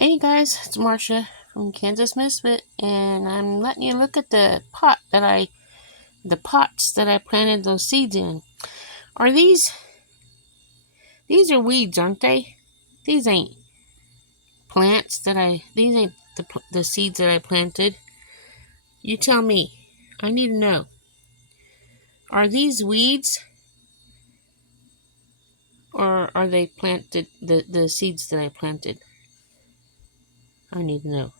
Hey guys, it's Marcia from Kansas Misfit, and I'm letting you look at the pots that I planted those seeds in. Are these are weeds, aren't they? These ain't these ain't the seeds that I planted. You tell me. I need to know. Are these weeds, or are they the seeds that I planted? I need to know.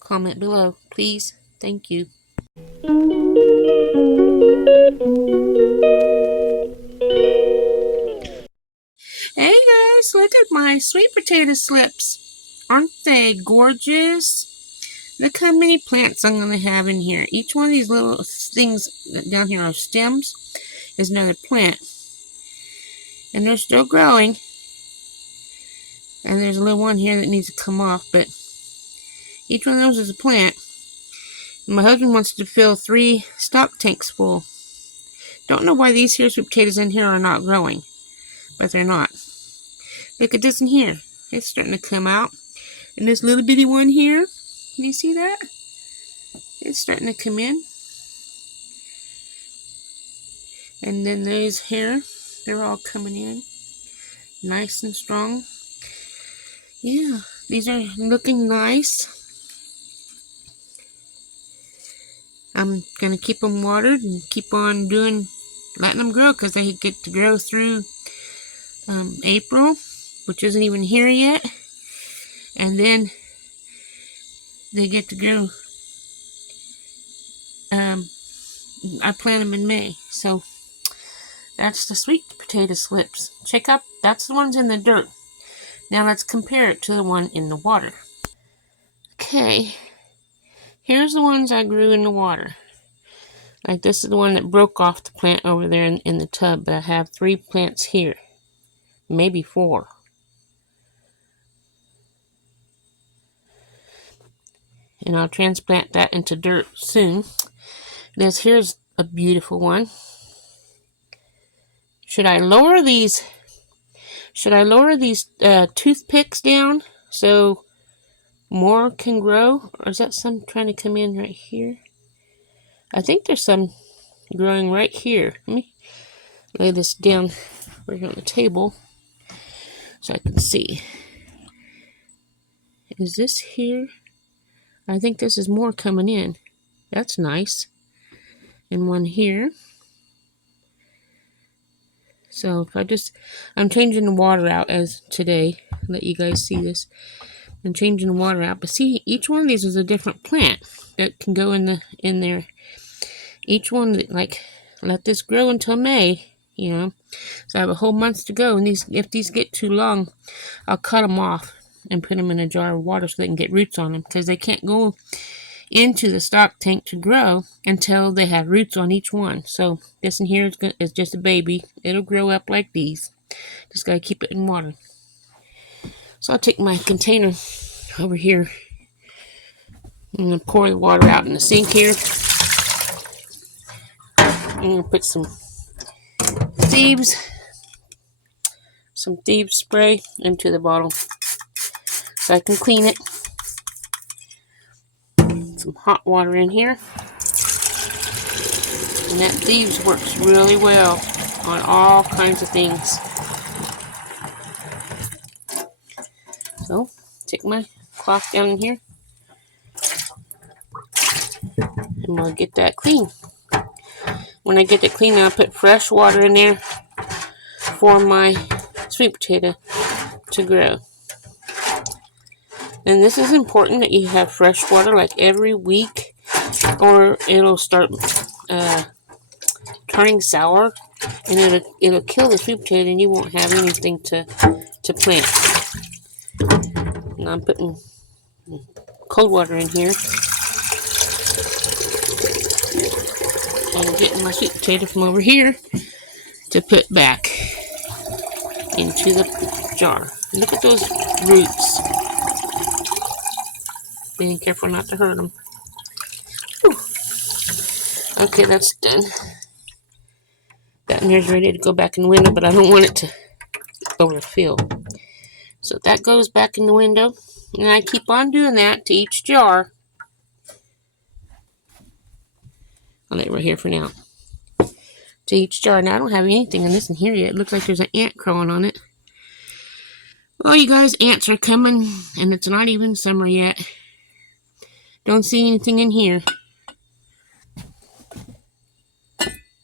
Comment below, please. Thank you. Hey guys, look at my sweet potato slips. Aren't they gorgeous? Look how many plants I'm going to have in here. Each one of these little things down here are stems is another plant. And they're still growing. And there's a little one here that needs to come off, but each one of those is a plant. And my husband wants to fill 3 stock tanks full. Don't know why these here sweet potatoes in here are not growing, but they're not. Look at this in here. It's starting to come out. And this little bitty one here, can you see that? It's starting to come in. And then these here, they're all coming in. Nice and strong. Yeah, these are looking nice. I'm going to keep them watered and keep on letting them grow because they get to grow through April, which isn't even here yet. And then they get to grow. I plant them in May. So that's the sweet potato slips. Check out, that's the ones in the dirt. Now let's compare it to the one in the water. Okay, here's the ones I grew in the water. Like this is the one that broke off the plant over there in the tub, but I have 3 plants here. Maybe 4. And I'll transplant that into dirt soon. Here's a beautiful one. Should I lower these toothpicks down so more can grow? Or is that some trying to come in right here? I think there's some growing right here. Let me lay this down right here on the table so I can see. Is this here? I think this is more coming in. That's nice. And one here. So if I'm changing the water out as today. Let you guys see this. I'm changing the water out. But see, each one of these is a different plant that can go in there. Each one, like, let this grow until May, you know. So I have a whole month to go. And if these get too long, I'll cut them off and put them in a jar of water so they can get roots on them. Because they can't go into the stock tank to grow until they have roots on each one. So this in here is just a baby. It'll grow up like these. Just gotta keep it in water. So I'll take my container over here. I'm gonna pour the water out in the sink here. I'm gonna put some thieves spray into the bottle so I can clean it. Some hot water in here. And that thieves works really well on all kinds of things. So, take my cloth down in here. And we'll get that clean. When I get it clean, I'll put fresh water in there for my sweet potato to grow. And this is important that you have fresh water like every week, or it'll start turning sour, and it'll kill the sweet potato, and you won't have anything to plant. And I'm putting cold water in here, and getting my sweet potato from over here to put back into the jar. Look at those roots. Being careful not to hurt them. Whew. Okay, that's done. That in here's ready to go back in the window, but I don't want it to overfill. So that goes back in the window. And I keep on doing that to each jar. I'll let it right here for now. To each jar. Now I don't have anything in this in here yet. It looks like there's an ant crawling on it. Well, you guys, ants are coming, and it's not even summer yet. Don't see anything in here.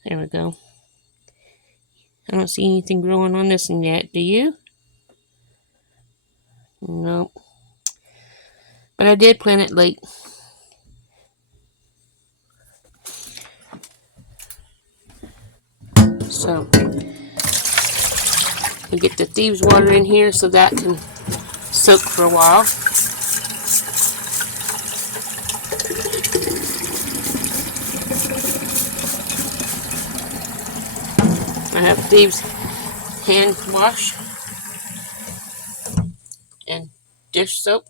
There we go. I don't see anything growing on this one yet. Do you? Nope. But I did plant it late. So, we get the thieves water in here so that can soak for a while. I have thieves hand wash and dish soap.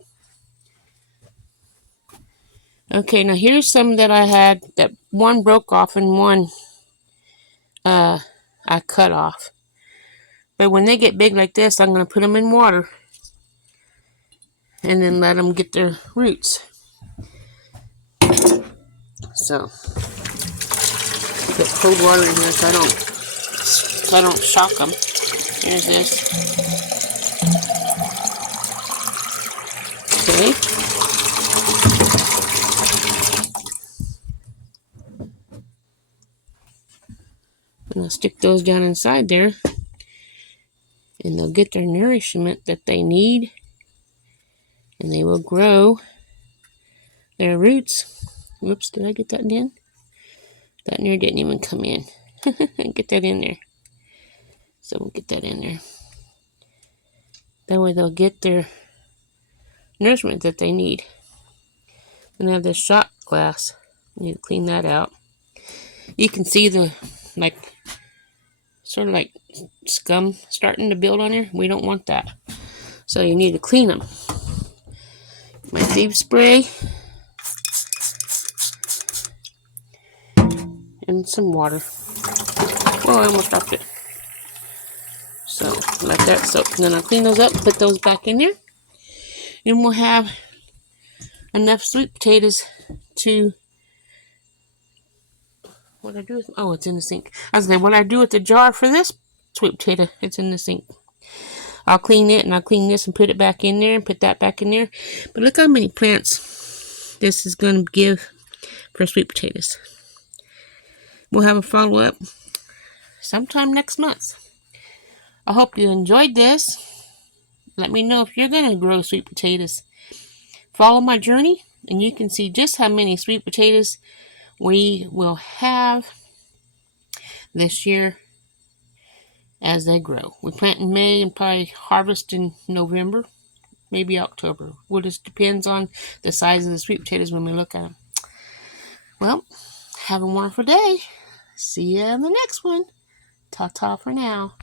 Okay, now here's some that I had that one broke off and one I cut off. But when they get big like this, I'm going to put them in water and then let them get their roots. So, put cold water in here so I don't shock them. Here's this. Okay. And I'll stick those down inside there, and they'll get their nourishment that they need, and they will grow their roots. Whoops, did I get that in? That near didn't even come in. Get that in there. So we'll get that in there. That way they'll get their nourishment that they need. And I have this shot glass. I need to clean that out. You can see the sort of like scum starting to build on here. We don't want that. So you need to clean them. My thief spray. And some water. Oh, I almost dropped it. So let that soak. And then I'll clean those up, put those back in there. And we'll have enough sweet potatoes to... What I do with... Oh, it's in the sink. I was like, what I do with the jar for this sweet potato, it's in the sink. I'll clean it, and I'll clean this and put it back in there, and put that back in there. But look how many plants this is going to give for sweet potatoes. We'll have a follow-up sometime next month. I hope you enjoyed this. Let me know if you're going to grow sweet potatoes. Follow my journey, and you can see just how many sweet potatoes we will have this year as they grow. We plant in May and probably harvest in November, maybe October. Well, just depends on the size of the sweet potatoes when we look at them. Well, have a wonderful day. See you in the next one. Ta-ta for now.